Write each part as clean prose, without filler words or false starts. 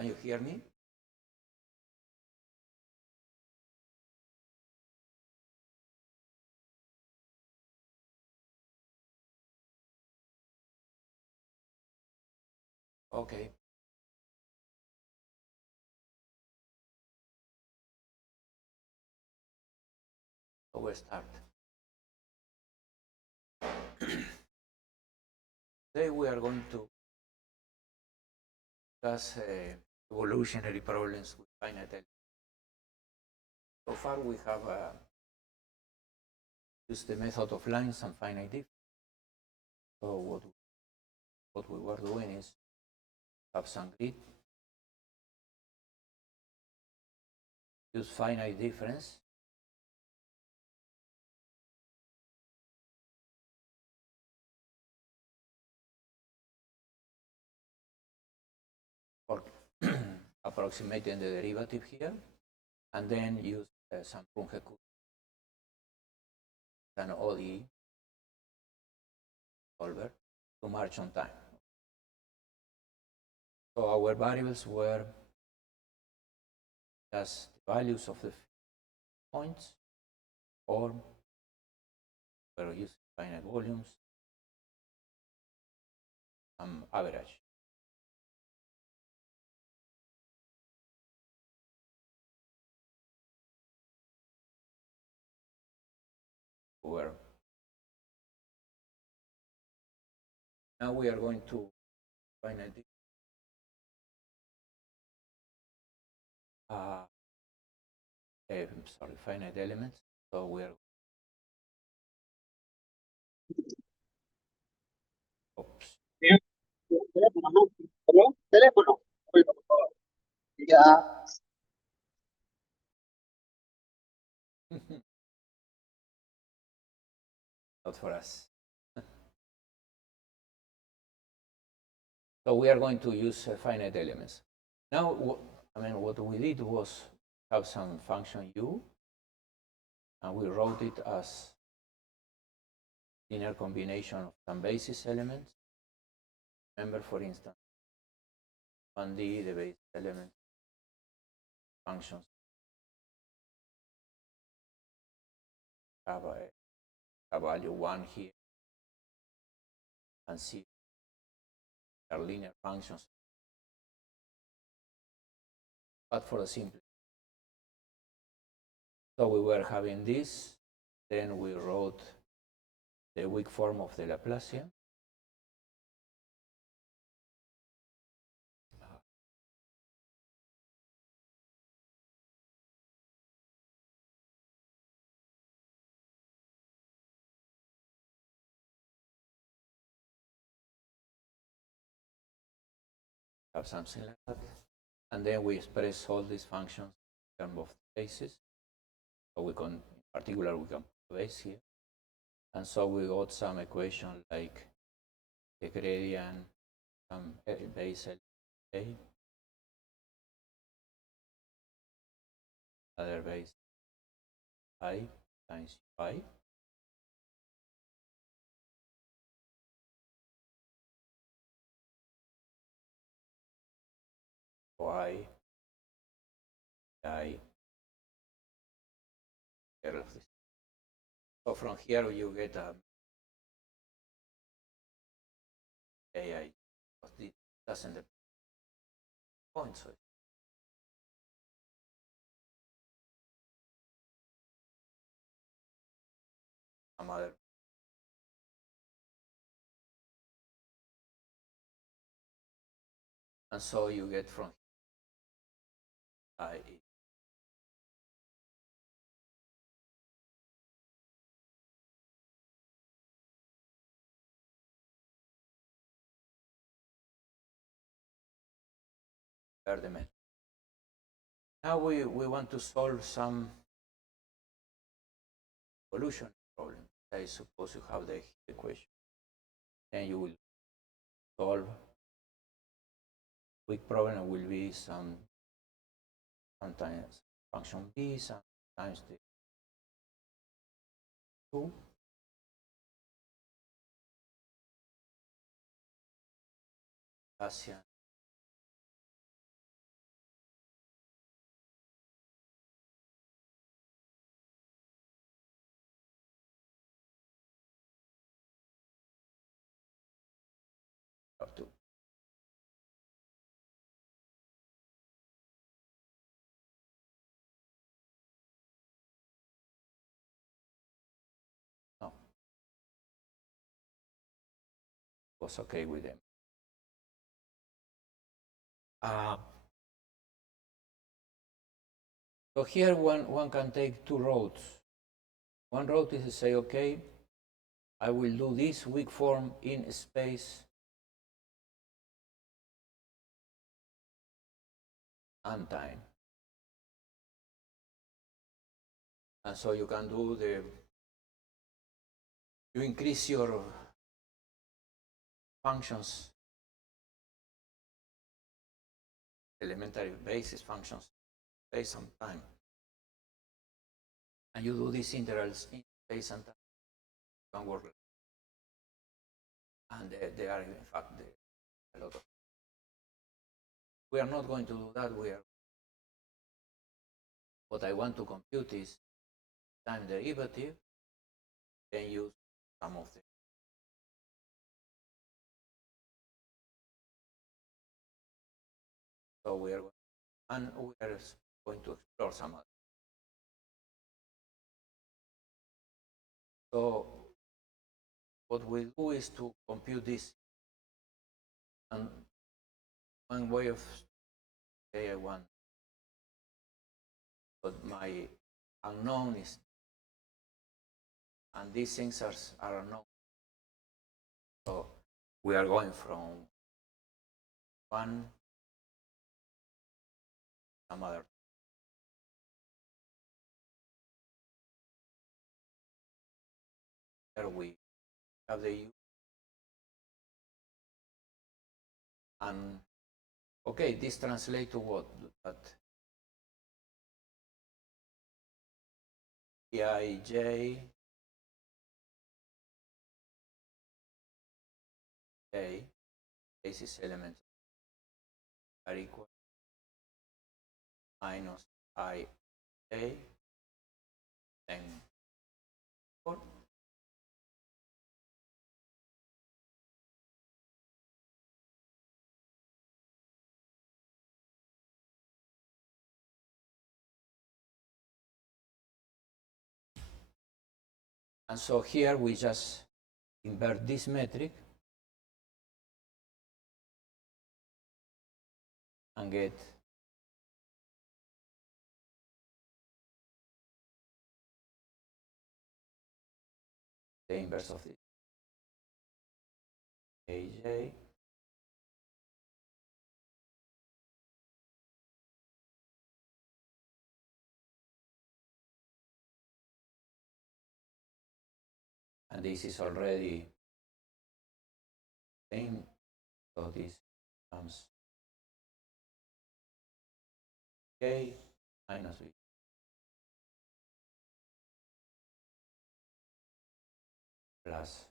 Can you hear me? Okay. So we'll start. Today we are going to discuss evolutionary problems with finite elements. So far we have used the method of lines and finite difference. So what we were doing is have some grid, use finite difference, for approximating the derivative here, and then use some Runge an ODE solver to march on time. So our variables were just the values of the points, or we're using finite volumes, some average. Now we are going to finite finite elements. So we are Teléfono. Ya. Not for us. So we are going to use finite elements. Now, what we did was have some function u, and we wrote it as linear combination of some basis elements. Remember, for instance, 1D, the base element functions have a value 1 here, and C are linear functions. But for the simple. So we were having this, then we wrote the weak form of the Laplacian. Have something like that. And then we express all these functions in terms of bases. So we can, in particular, we can put base here. And so we got some equation like the gradient, some base A, other base I times I. Y, I, so from here you get a AI, it doesn't depend on points. So some other. And so you get from I. Now we want to solve some evolution problem. I suppose you have the equation. Then you will solve. Weak problem will be sometimes function b, sometimes the 2. Laplacian was okay with them. So here one can take two roads. One road is to say, okay, I will do this weak form in space and time. And so you can do you increase your functions, elementary basis functions, space and time. And you do these integrals in space and time. You can work. And they are, in fact, a lot of. We are not going to do that. What I want to compute is time derivative, then use some of them. So we are going to explore some other. So what we do is to compute this. And one way of say I want, but my unknown is, and these things are unknown. So we are going from one some other. Here we have the U. And okay, this translates to what? That Ij J basis elements are equal minus I J then 4. And so here we just invert this metric and get the inverse of this. Aj and this is already same, so this comes K minus V plus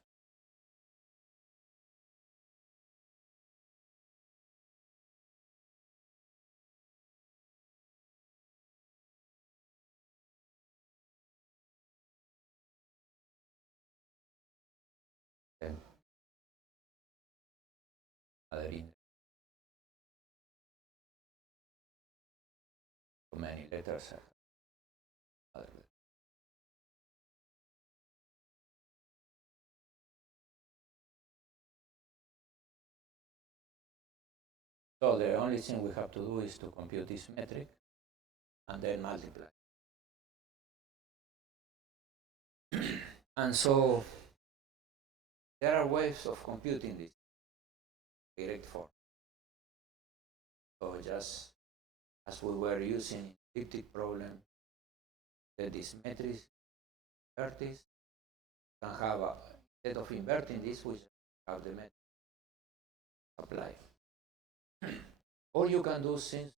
then other index. Too many letters. Other letters. So the only thing we have to do is to compute this metric and then multiply. And so there are ways of computing this direct form. So just as we were using elliptic problem, this matrix inverted can have instead of inverting this, we have the matrix apply. Or you can do things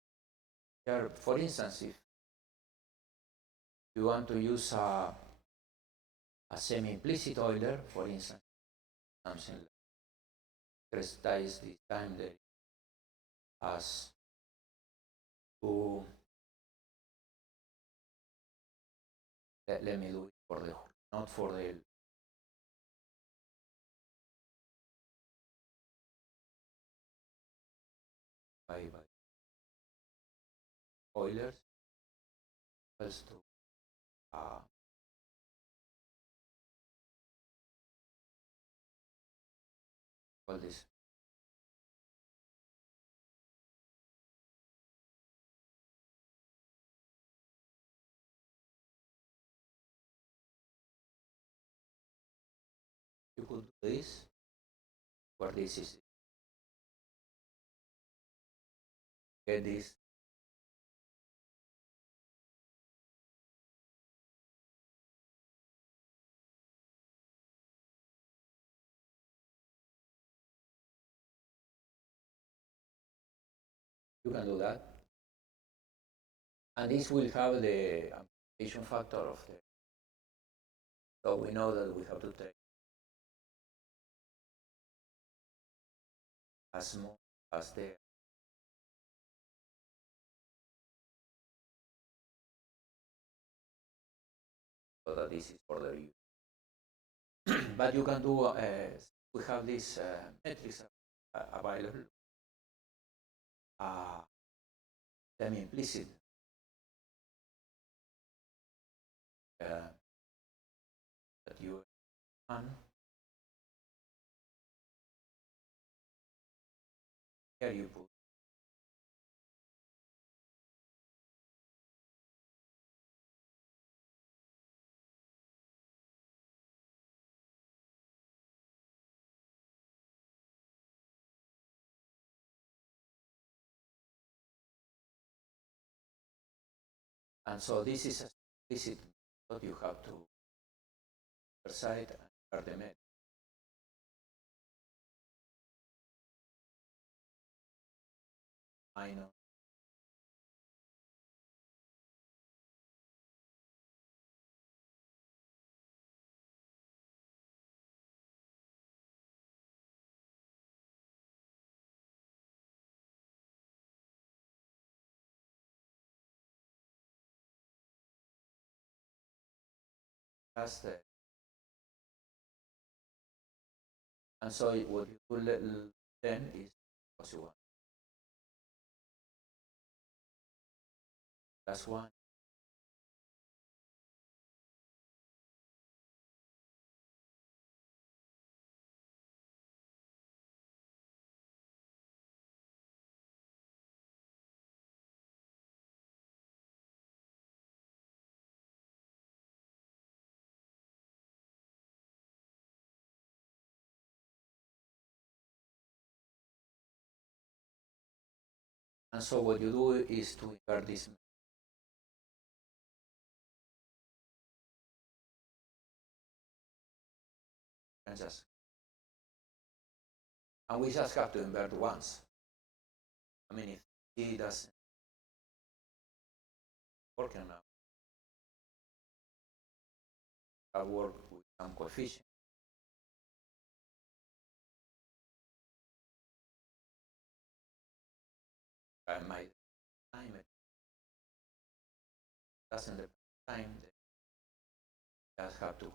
here, for instance, if you want to use a semi-implicit Euler, for instance, something like crystallize this time there as to let me do it for the not for the by Eulers equals to so all this. You could do this, where this is, get this. You can do that. And this will have the amplification factor of the, so we know that we have to take as small as the so that this is for the use. But you can do, we have this metrics available, semi-implicit, that you run. Here you put and so this is explicit what you have to recite and the met. I know. That's the, and so what you will then is what you want. That's one. And so what you do is to invert this. And we just have to invert once. I mean, if it doesn't work enough, I work with some coefficient. I might time it. Doesn't depend on time. They just have to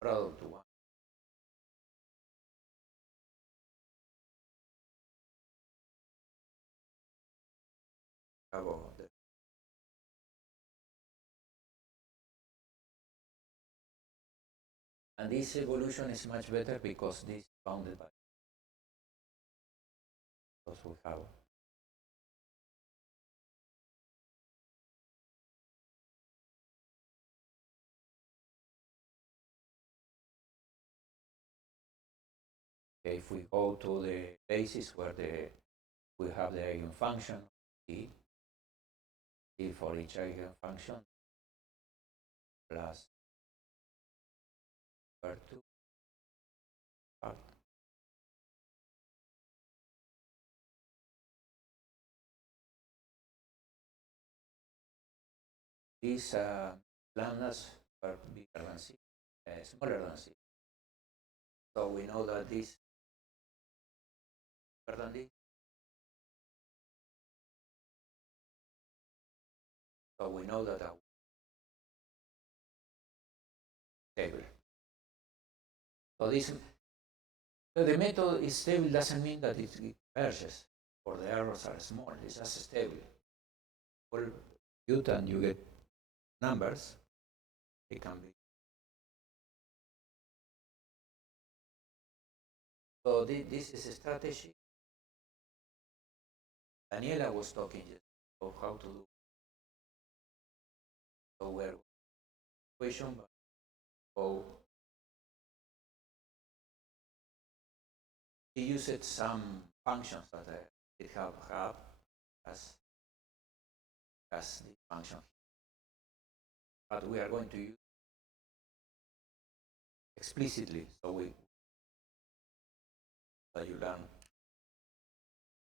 product to one. About the, and this evolution is much better because this is bounded by those we have. Okay, if we go to the basis where we have the eigenfunction t, for each eigenfunction plus R2 part. These lambdas are bigger than C, smaller than C. So we know that this is bigger than this. So we know that our stable. So this, the method is stable doesn't mean that it converges or the errors are small. It's just stable. Well, you get numbers, It can be. So this is a strategy. Daniela was talking of how to do software equation, but so he used some functions that it have as the function, but we are going to use explicitly, so that you learn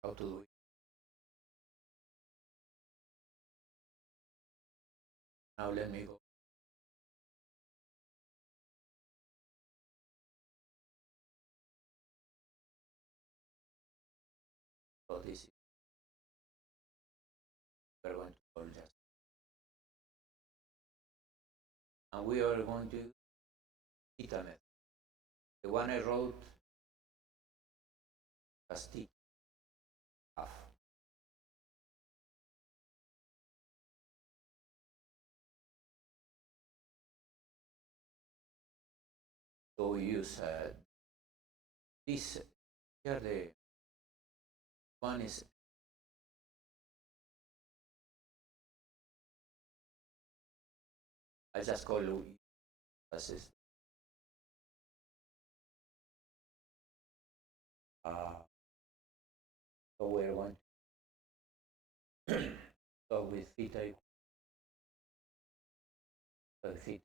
how to do it. Now let me go. So this is we're going to call just, and we are going to use theta method. The one I wrote as theta half. So we use this here. The one is I just call it as is. So we're going to so with theta equals theta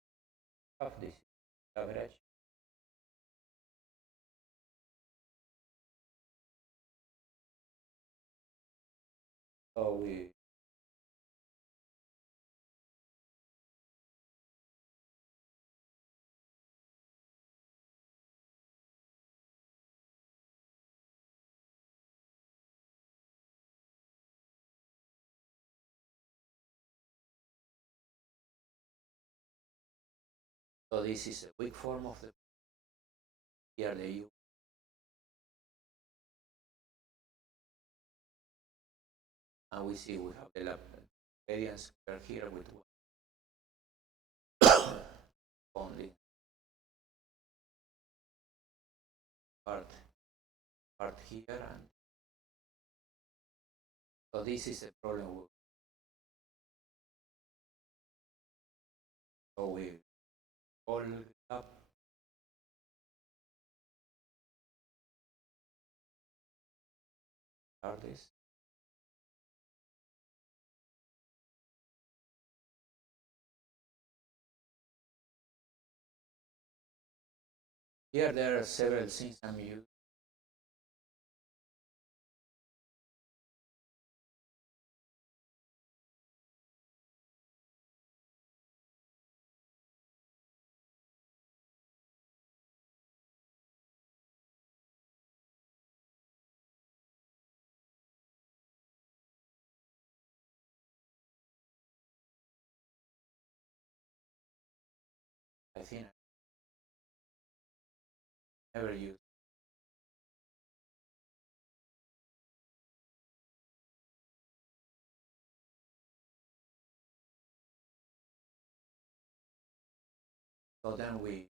half, this is average. So we so this is a weak form of the here the U. And we see we have the variance curve here with only part here, and so this is a problem. So we all up are this. Here there are several things I'm using. I think I never use. So then we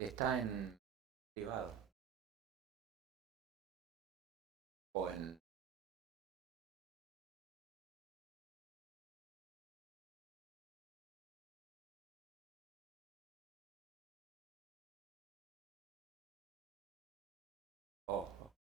está en privado o en oh,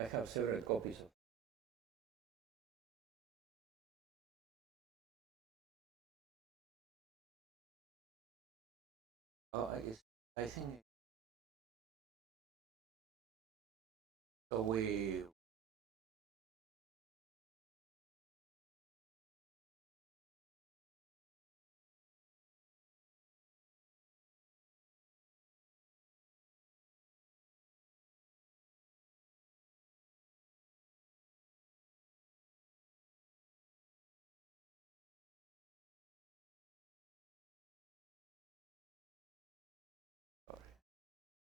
I have several copies of. Oh, I think so. We sorry.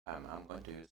I'm going to use.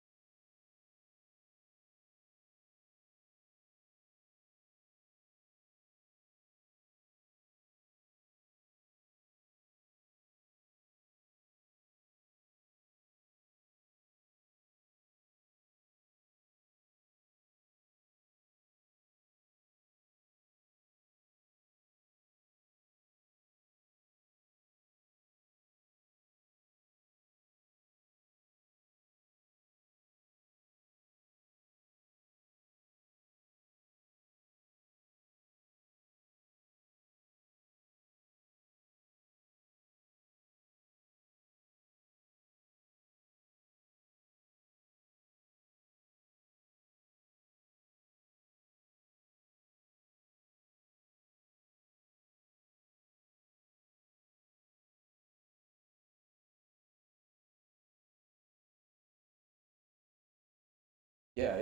Yeah,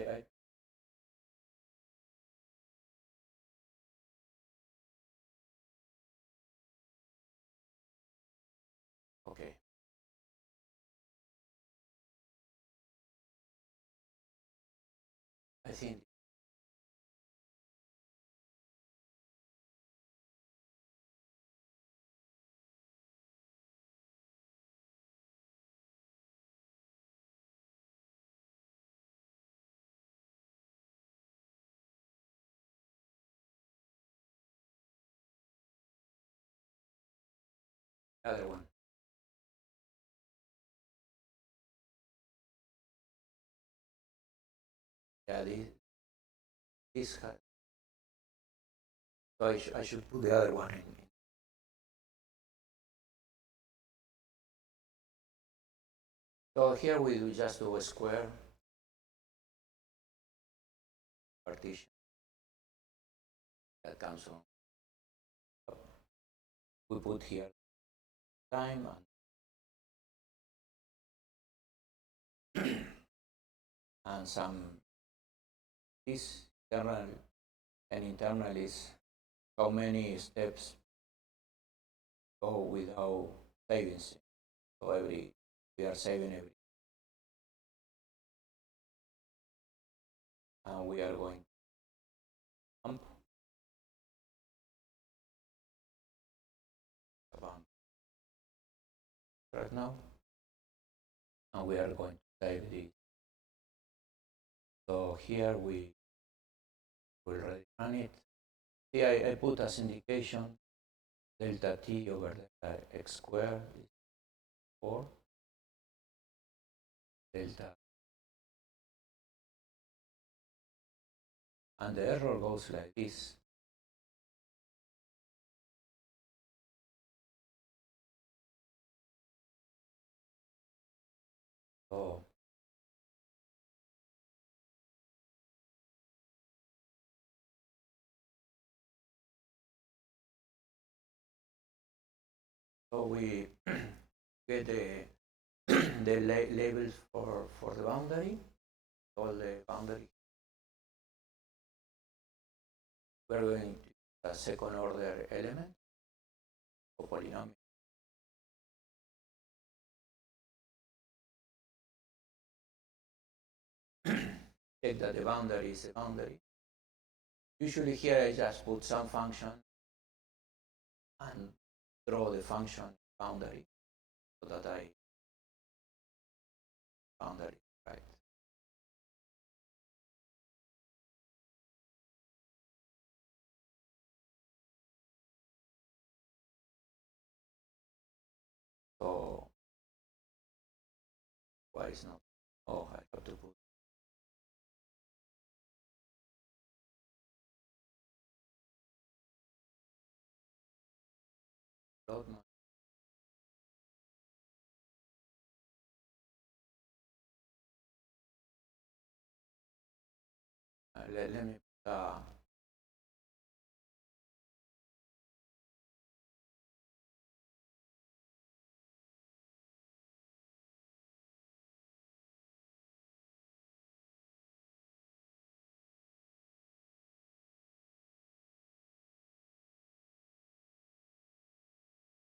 okay. I think the other one. Yeah, this has. So I should put the other one in. So here we do just do a square partition that comes on. We put here time and some this internal and internal is how many steps go without saving. So we are saving every, and we are going to jump right now, and we are going to save this. So here we will run it. See, I put as indication delta t over delta x squared is 4 delta, and the error goes like this. So we get the labels for the boundary, all the boundary. We're going to use a second order element or polynomial. Check that the boundary is a boundary. Usually here I just put some function and draw the function boundary so that I boundary, right? So why is not? Oh, I have to put lot more. Let me put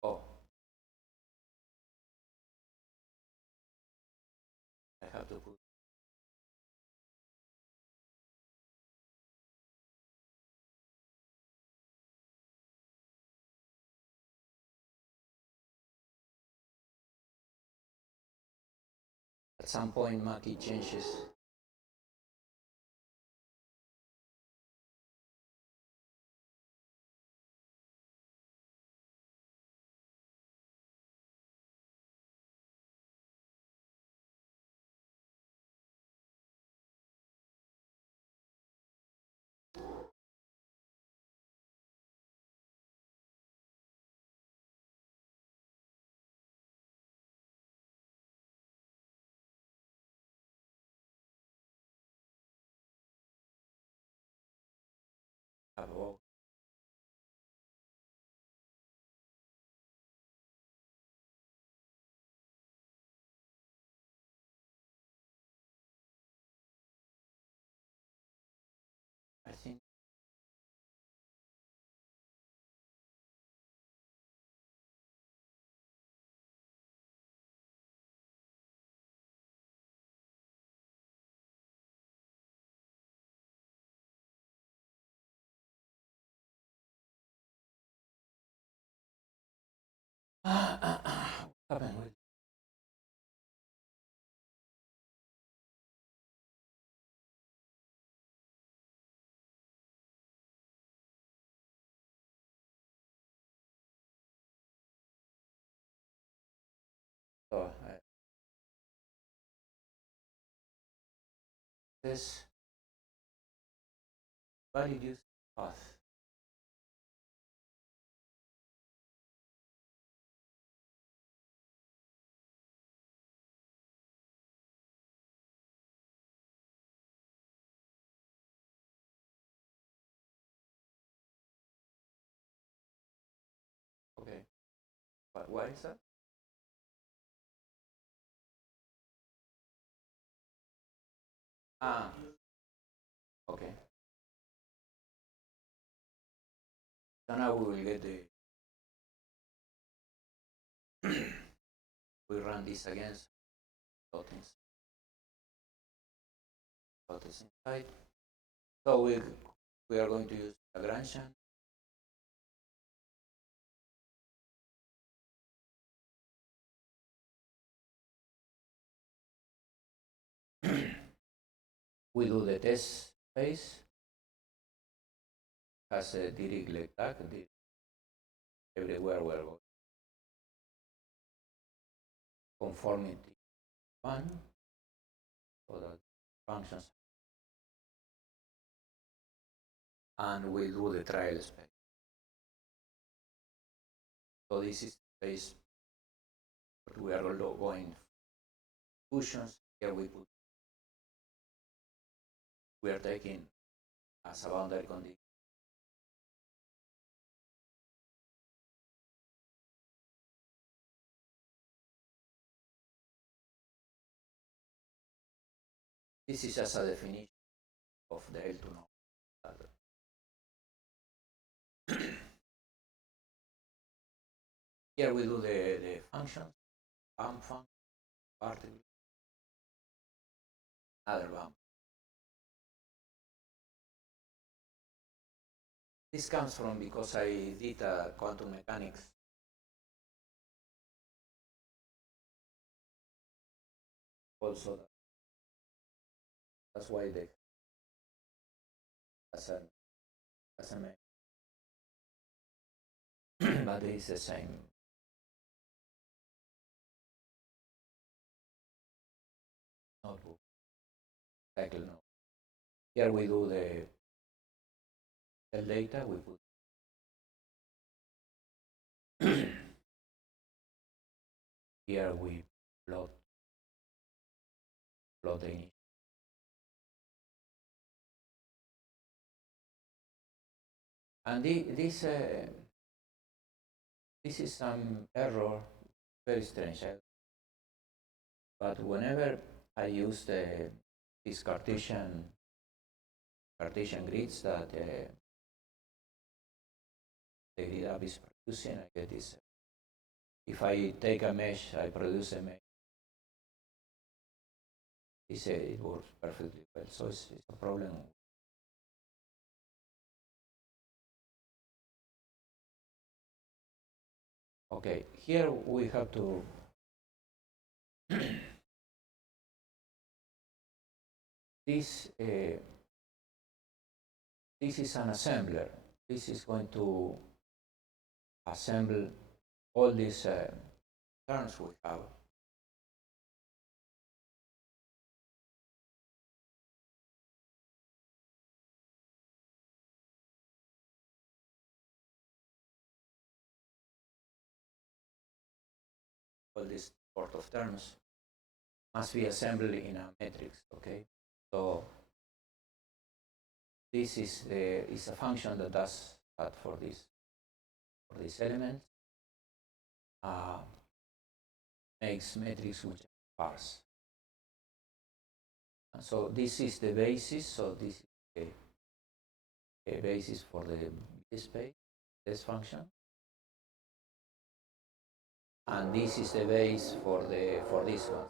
oh, I have to put at some point Maki changes. About I think what happened with so this valid use path. Okay, but what is that? Ah, okay. So now we will get the we run this against plotings plots inside. So we are going to use Lagrangian. We do the test phase as a Dirichlet tag everywhere we're going. Conformity 1 so that functions and we do the trial space. So this is the space we are going functions. Here we are taking as a boundary condition. This is just a definition of the L2 node. Here we do the functions, bump function, particle, another bump. This comes from because I did quantum mechanics. Also, that's why they as a but it's the same. Notebook. Cycle node. Here we do the cell data. We put here we plot the initial. And this is some error, very strange. But whenever I use these Cartesian grids that the grid app is producing, I get this. If I take a mesh, I produce a mesh. It works perfectly well. So it's a problem. Okay, here we have to this is an assembler. This is going to assemble all these terms we have. All these sort of terms must be assembled in a matrix. Okay, so this is a function that does that for this element. Makes matrix which parse. And so this is the basis. So this is a basis for the space, this function. And this is the base for this one.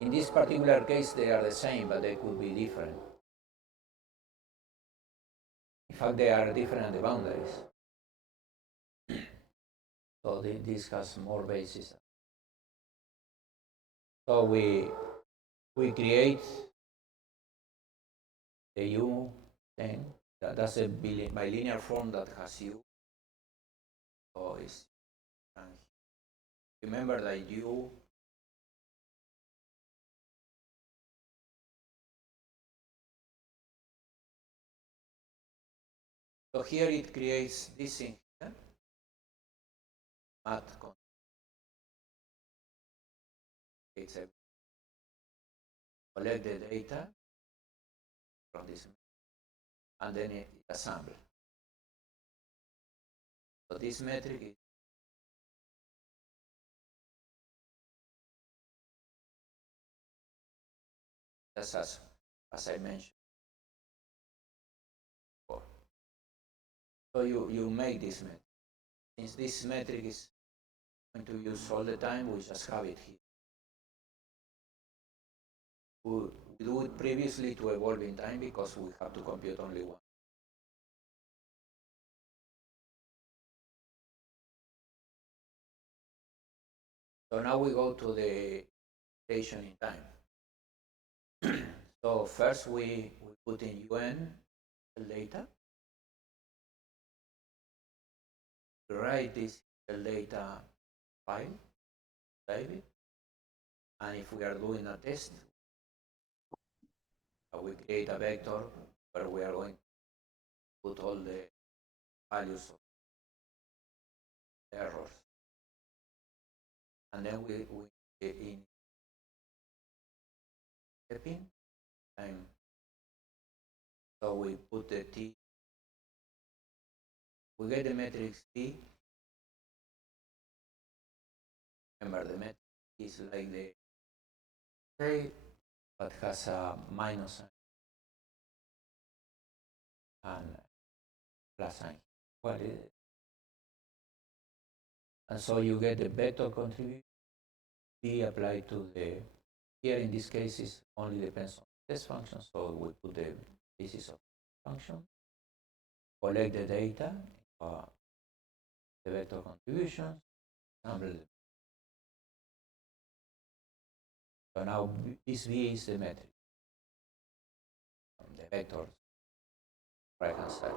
In this particular case, they are the same, but they could be different. In fact, they are different at the boundaries. So this has more bases. So we create the U thing. That's a bilinear form that has U. So it's remember that U so here it creates this thing here. It's a collect the data from this and then it assemble. So this metric is just as I mentioned before. So you make this metric. Since this metric is going to use all the time, we just have it here. We do it previously to evolve in time because we have to compute only one. So now we go to the station in time. So first we put in UN data. We write this data file, save it, and if we are doing a test, we create a vector where we are going to put all the values of errors. And then we get in stepping time. So we put the T. We get the matrix T. Remember, the matrix is like the say, but has a minus sign and plus sign. What is it? And so you get the vector contribution T applied to the, here in this case is only depends on test function, so we put the basis of function, collect the data, the vector contributions, sample them. So now this V is the metric, the vector right hand side.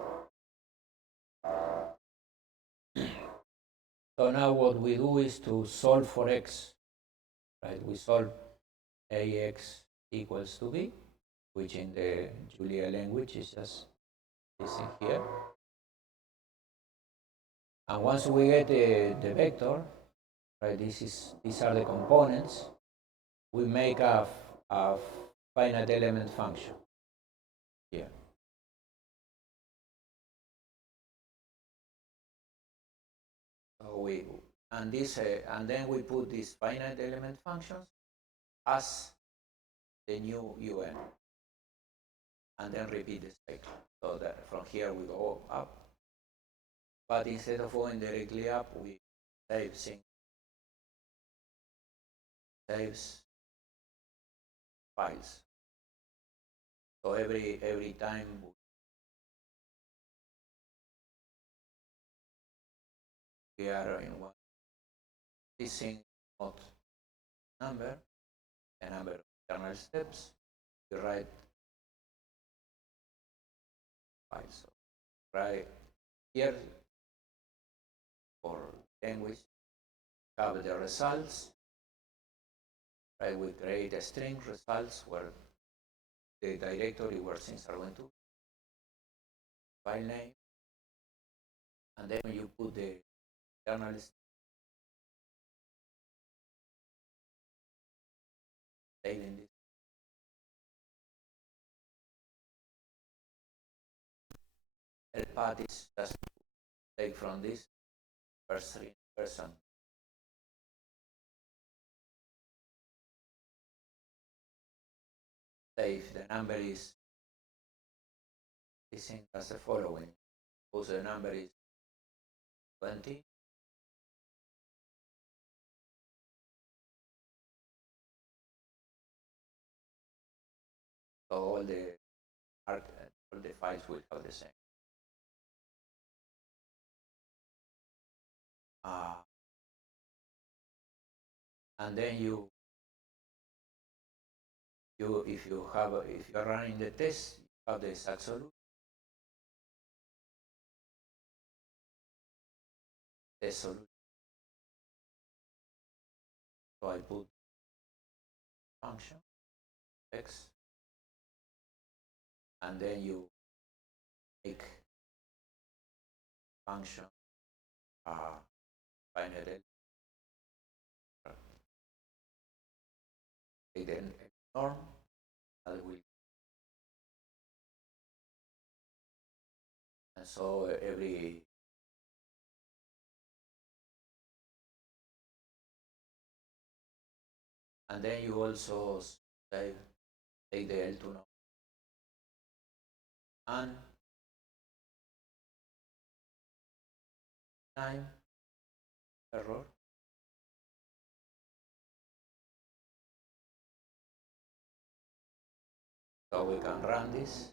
So now what we do is to solve for x, right? We solve ax equals to b, which in the Julia language is just this in here. And once we get the vector, right? These are the components. We make a finite element function here. So and then we put these finite element functions as the new UN, and then repeat the cycle. So that from here we go up, but instead of going directly up, we saves files. So every time we are in one, this thing not number, a number of internal steps, we write files. So right here for language, have the results, right? We create a string results where the directory where things are going to, file name, and then you put the internal state in this. The path is just take from this person. Say if the number is thing as the following. Suppose the number is 20. So all the files will have the same. And then if you are running the test, you have the exact solution. The solution. So I put function x, and then you make function binary. Then norm that will, and so every and then you also say take the L2 norm and time error. So we can run this.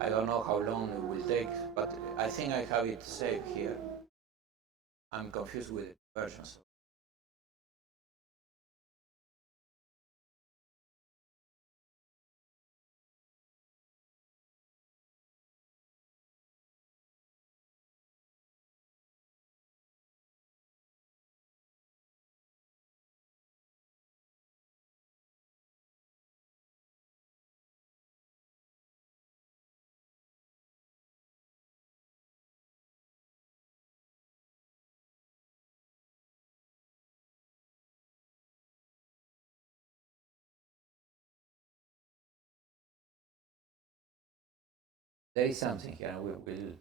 I don't know how long it will take, but I think I have it saved here. I'm confused with the versions. There is something here, and we will.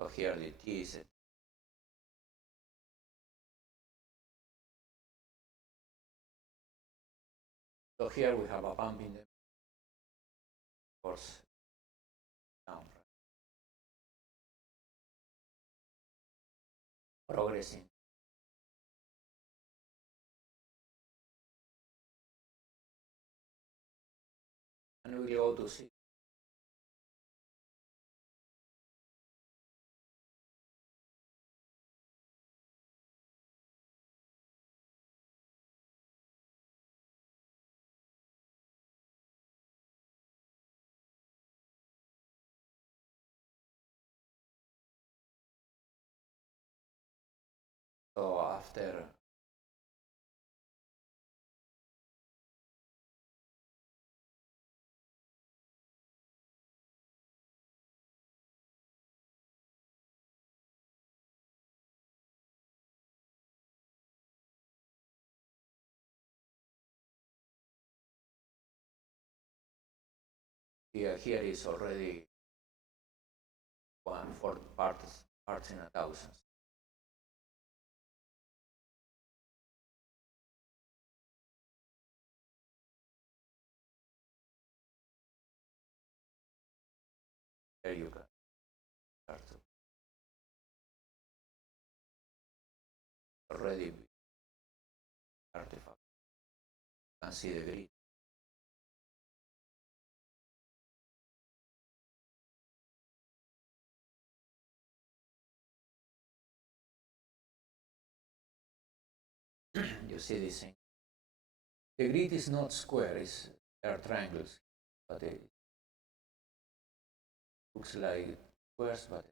So here the T is So here we have a bump in the course down, progressing. And we go to see. So after here is already 4 parts in 1,000. There you can start to already artifact. You can see the grid. You see this thing. The grid is not square, there are triangles, but it looks like squares, but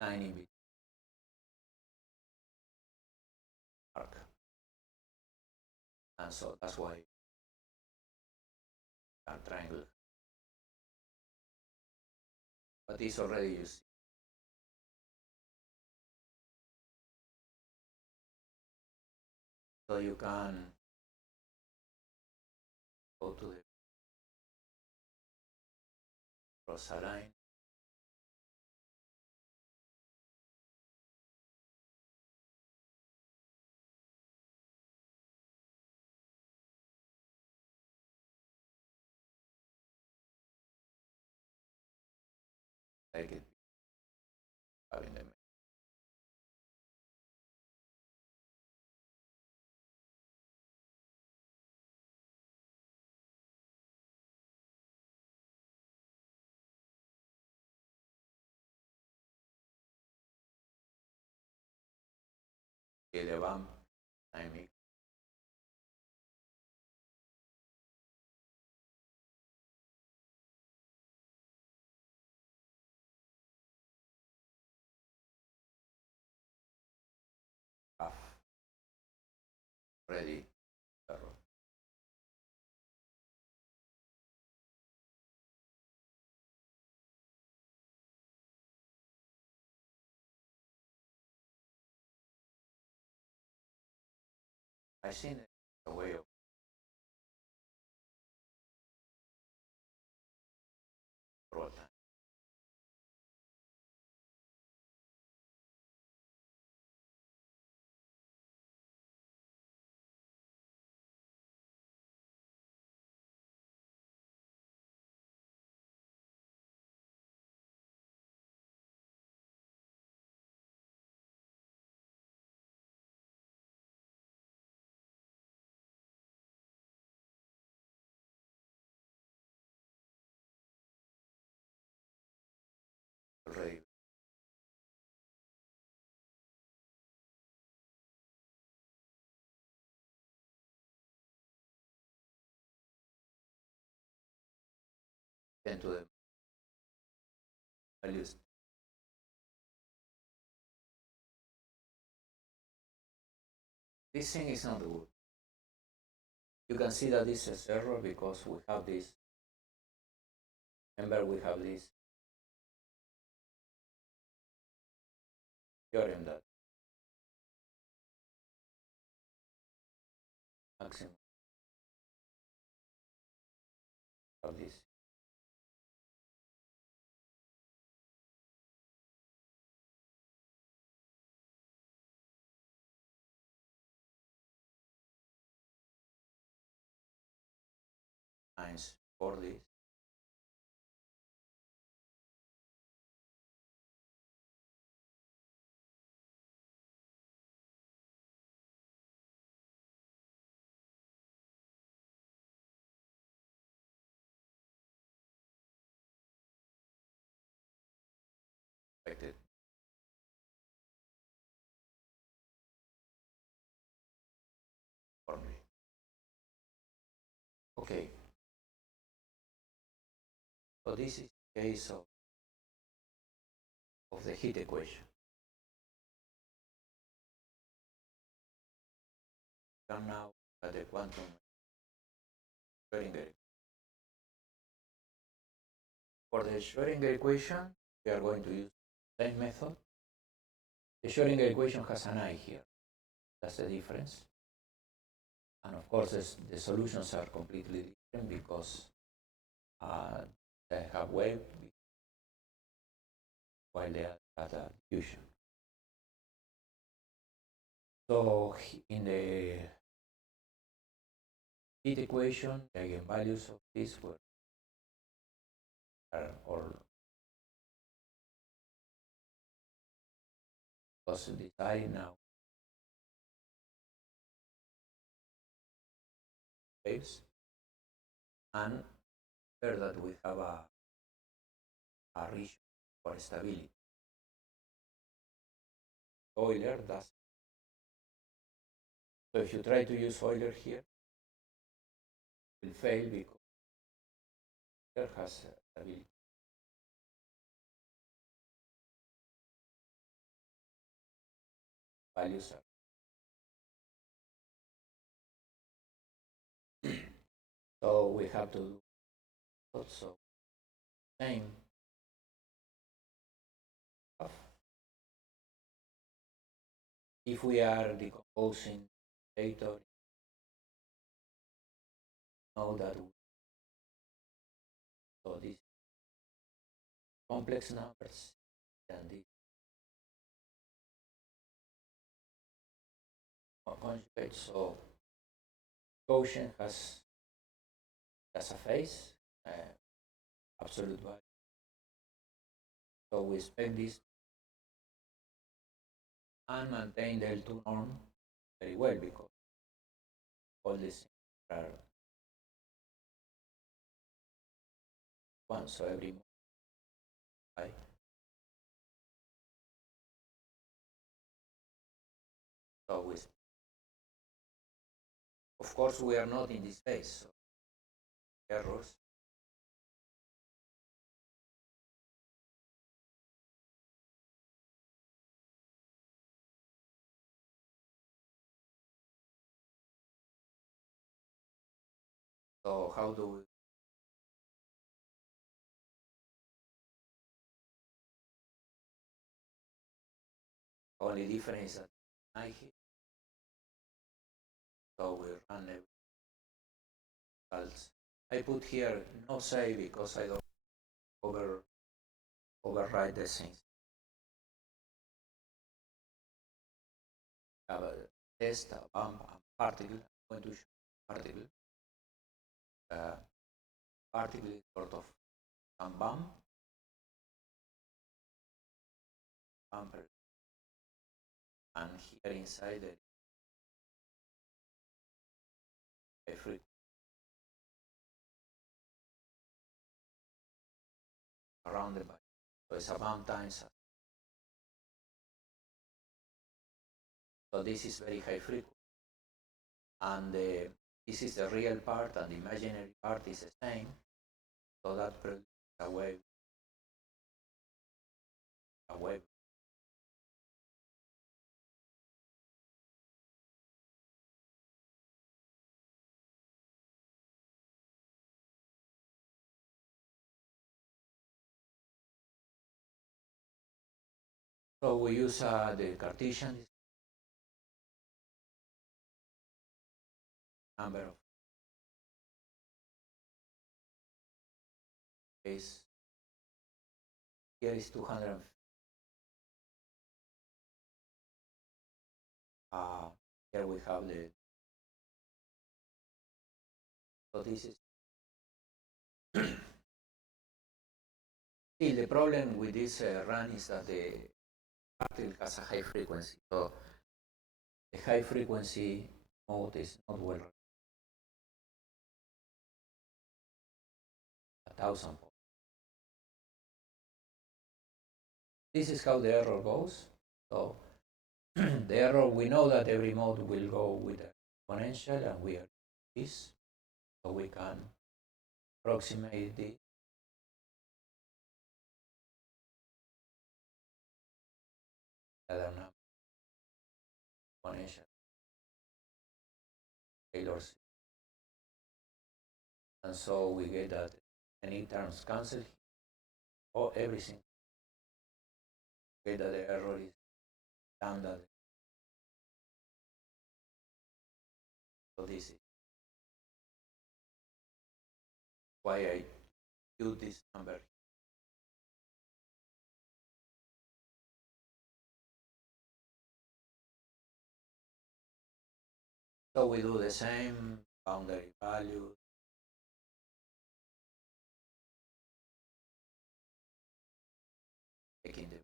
90 bit arc. And so that's why are triangle. But it's already used. So you can go to the cross align. Like it having them. The bump dynamic. Half ready. I seen a way of roll time. Already. Then to the values. This thing is not good. You can see that this is error because we have this. Remember, we have this theorem that maximum of this. for this. Expected. For me. Okay. So this is the case of the heat equation. And now at the quantum Schrödinger. For the Schrödinger equation, we are going to use the same method. The Schrödinger equation has an I here. That's the difference. And of course, the solutions are completely different because they have wave while they are at a diffusion. So in the heat equation, the eigenvalues of this or was decided now waves, and here that we have a region for stability. Euler does. So if you try to use Euler here, it will fail because Euler has stability. Values are. So we have to do also same stuff. If we are decomposing data, know that so these complex numbers and the conjugate. So quotient has a phase, absolute value. So we expect this and maintain the L2 norm very well because all these are one, so every I. So we, of course, we are not in this phase, so errors. So how do we? Only difference is that I hit. So we run the results. I put here no say because I don't override the things. Have a test, a bump, a particle. I'm going to show particle. Particle is sort of some bumper, and here inside a frequency. Around the body. So it's a bump times. So this is very high frequency. And this is the real part, and the imaginary part is the same. So that produces a wave. A wave. So we use the Cartesian number of phase. Here is 200. Here we have the. So this is Still, the problem with this run is that the particle has a high frequency. So the high frequency mode is not well. 1,000 points. This is how the error goes. So the error, we know that every mode will go with an exponential, and we are this, so we can approximate the other number exponential Taylor series. And so we get that any terms cancel or everything. We get that the error is lambda. So this is why I use this number. So we do the same boundary value. Taking the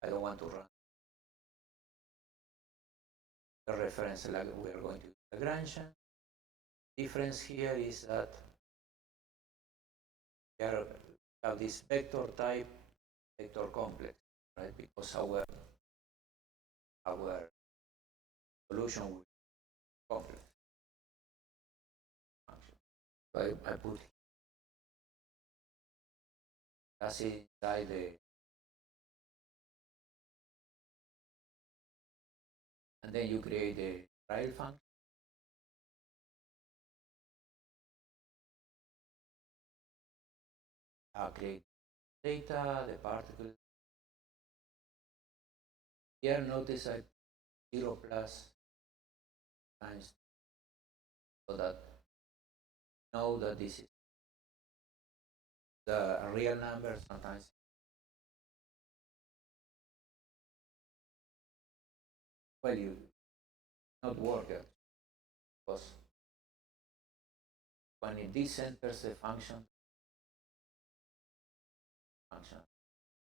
I don't want to run the reference like we are going to use Lagrangian. Difference here is that we have this vector type vector complex, right? Because our solution will be complex function. So I put that's inside the, and then you create the trial function. Create data, the particle. Here notice I 0 plus times, so that know that this is the real number. Sometimes well, you not work it, because when it decenters the function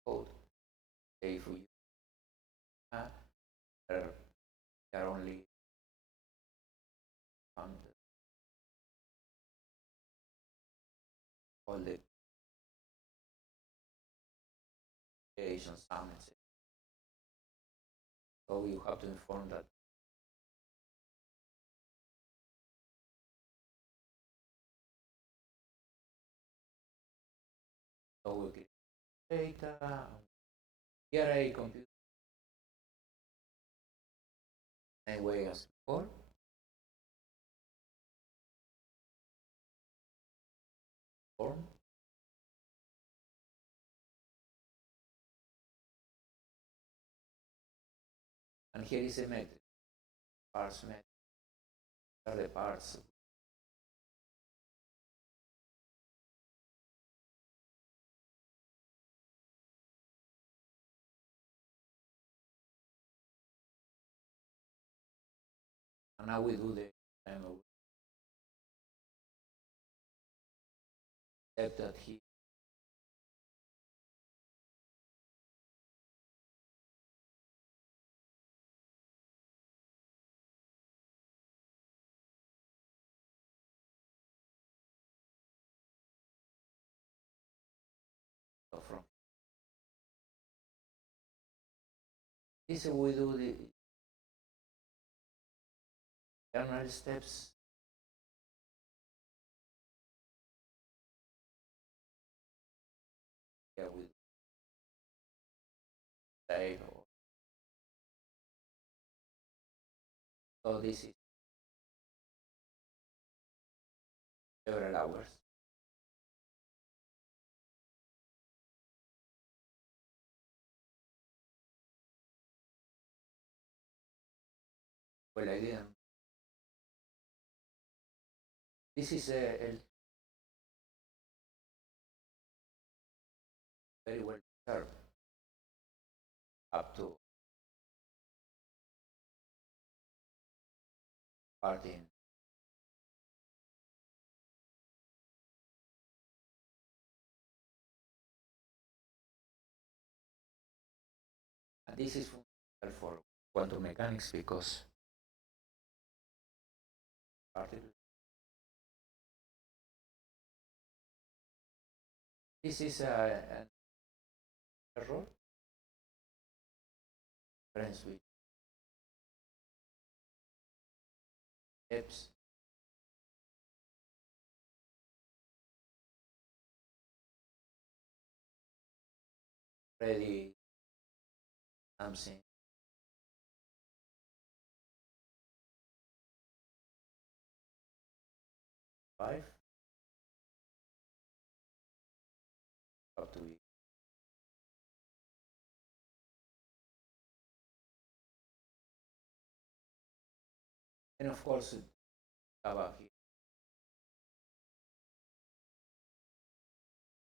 code, say if we are only found all the variations sum, etc. So you have to inform that. So we get data. Here I compute same way as before. Form. And here is a metric, parse metric. Are the parts. And now we do the demo. Except that he so from this we do the kernel steps. Here we save. So this is several hours. Well, I didn't This is a very well preserved up to parting. And this is fundamental for quantum mechanics because particles. This is an error difference with steps already something five up to it. And of course, Java here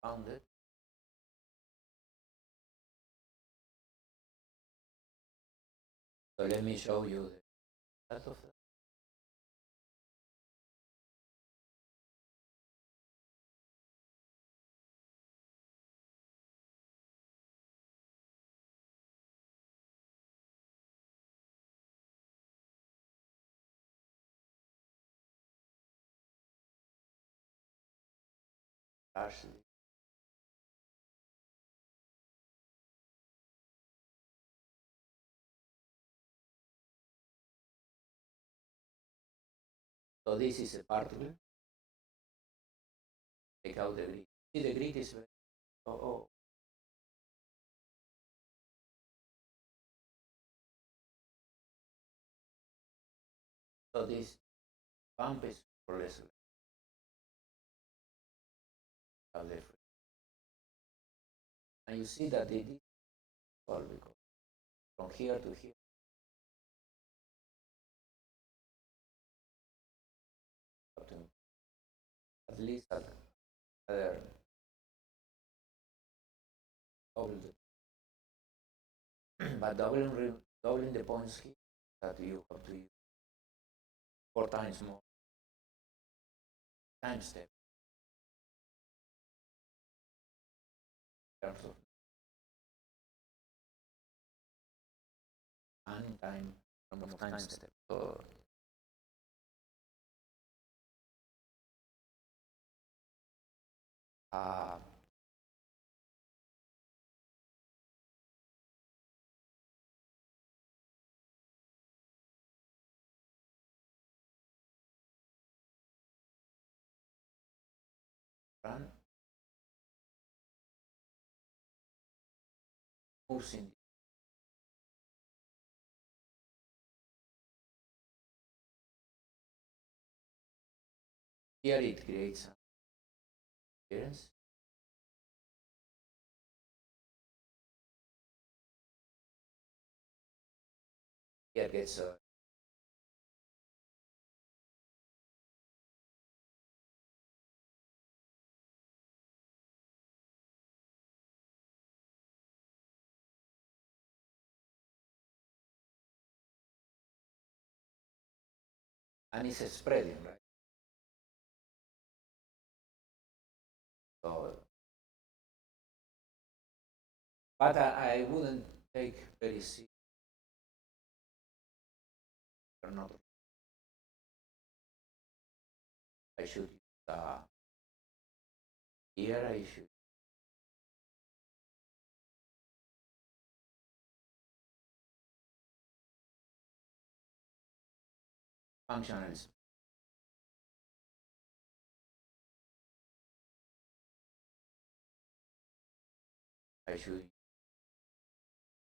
bounded. So let me show you the set of them. Largely. So this is a particle. Take out the grid. See, the grid is very, oh. So this bump is more or less different. And you see that it is all because from here to here. At least at other double but doubling the points here that you have to use 4 times more time step in terms of time step. So run moves in. Here it creates an appearance. Here gets a and it's spreading, right? So, but I wouldn't take very seriously or not. I should use here I should functionals. I should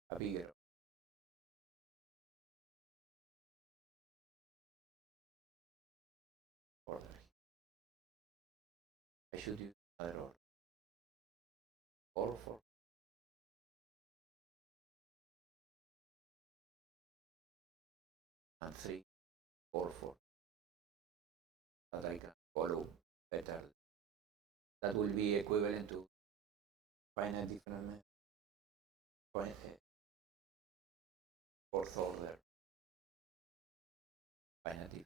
a bigger order. I should use another order. 4, 4. And 3, 4, 4. But I can follow better. That will be equivalent to finite different fourth order finite.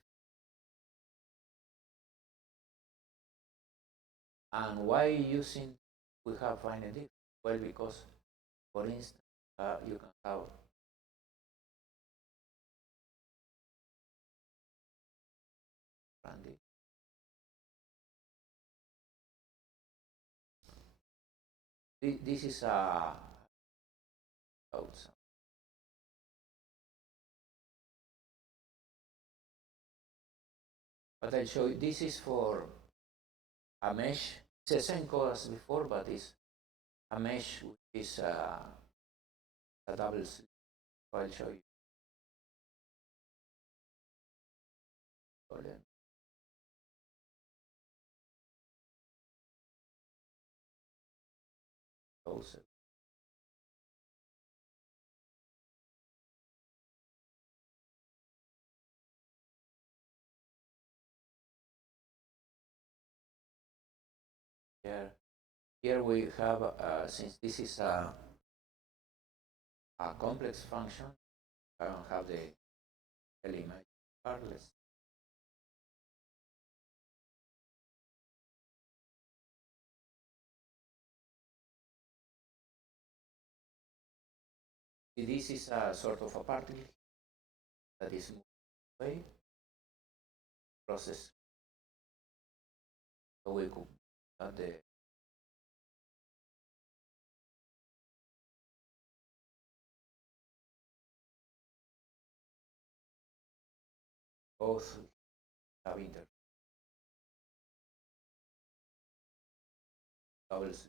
And why using we have finite difference? Well, because for instance, you can have Randy. This is a but I'll show you. This is for a mesh. It's the same code as before, but it's a mesh which is a double slit. I'll show you. Closer. Here we have, since this is a complex function, I don't have the image regardless. This is a sort of a particle that is moving away, process. So we could add the both have inter doubles.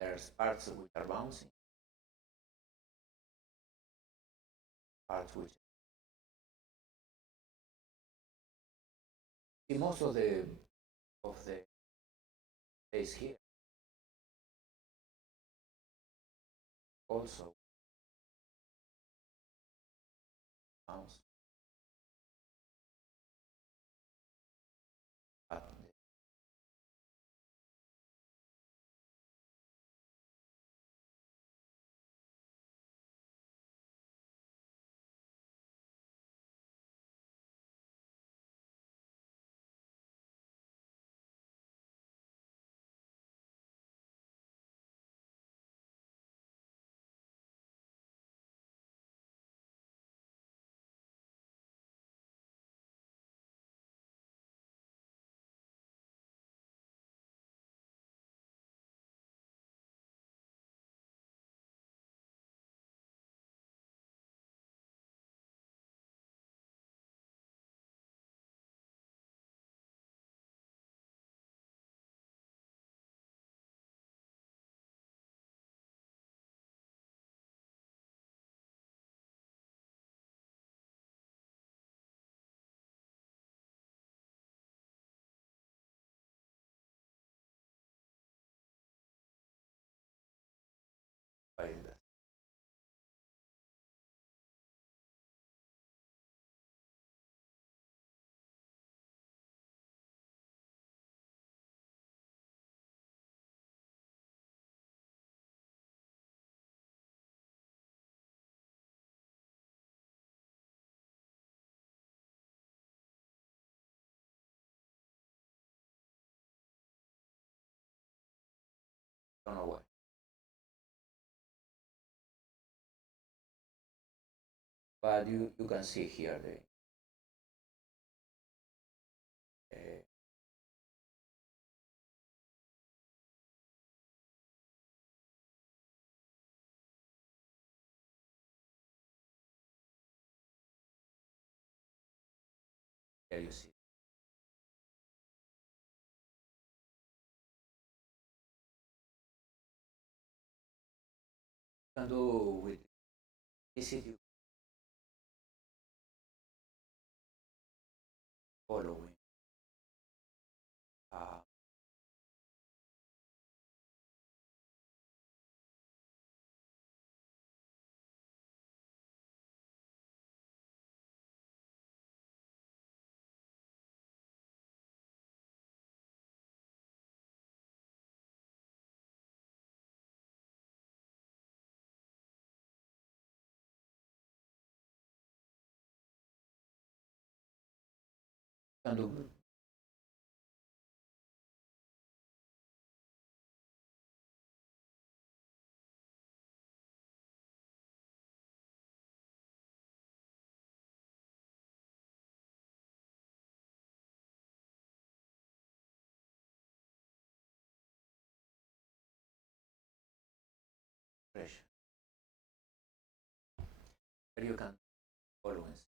There's parts which are bouncing, parts which see most of the space here also bounce. But I don't know why. But you can see here the here you see. You can do with this if you following. can do pressure. Here you can always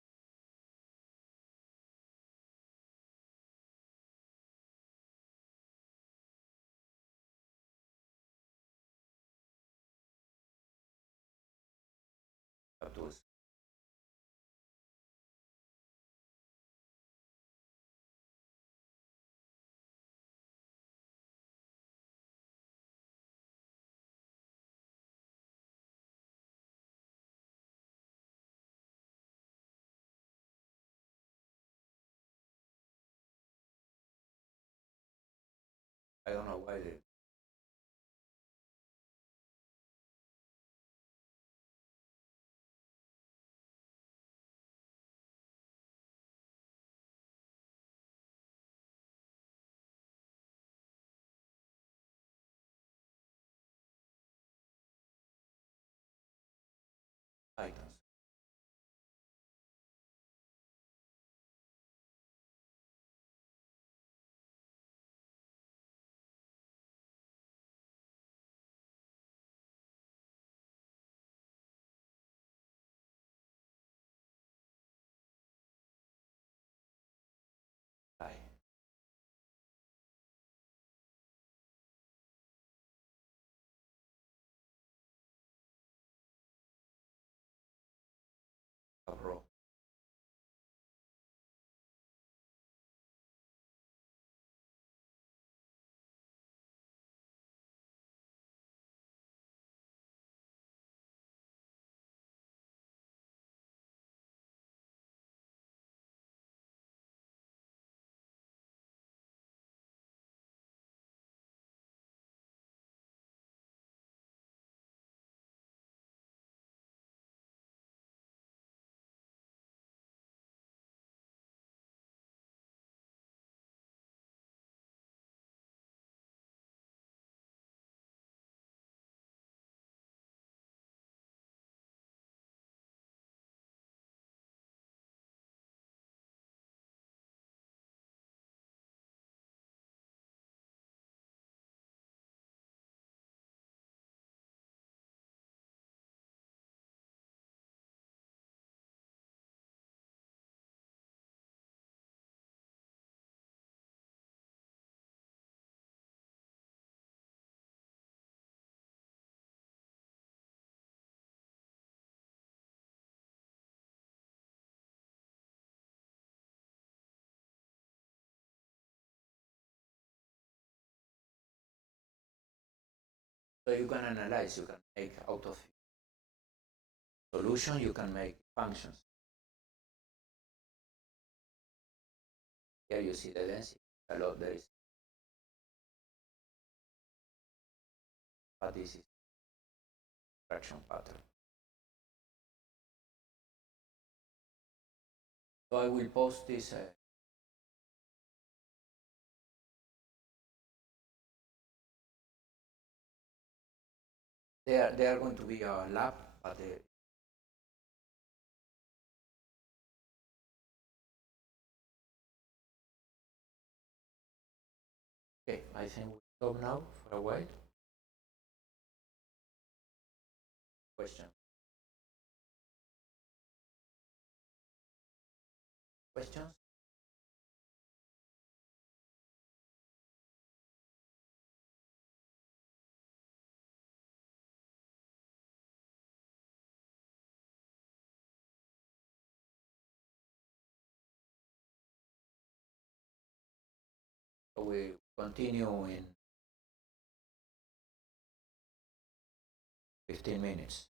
have to I don't know why they items. I have raw. So you can analyze, you can make out of solution, you can make functions. Here you see the density, a lot there is, but this is fraction pattern. So I will post this. They are going to be a lab, but okay, I think we stop now for a while. Question. Questions? So we continue in 15 minutes.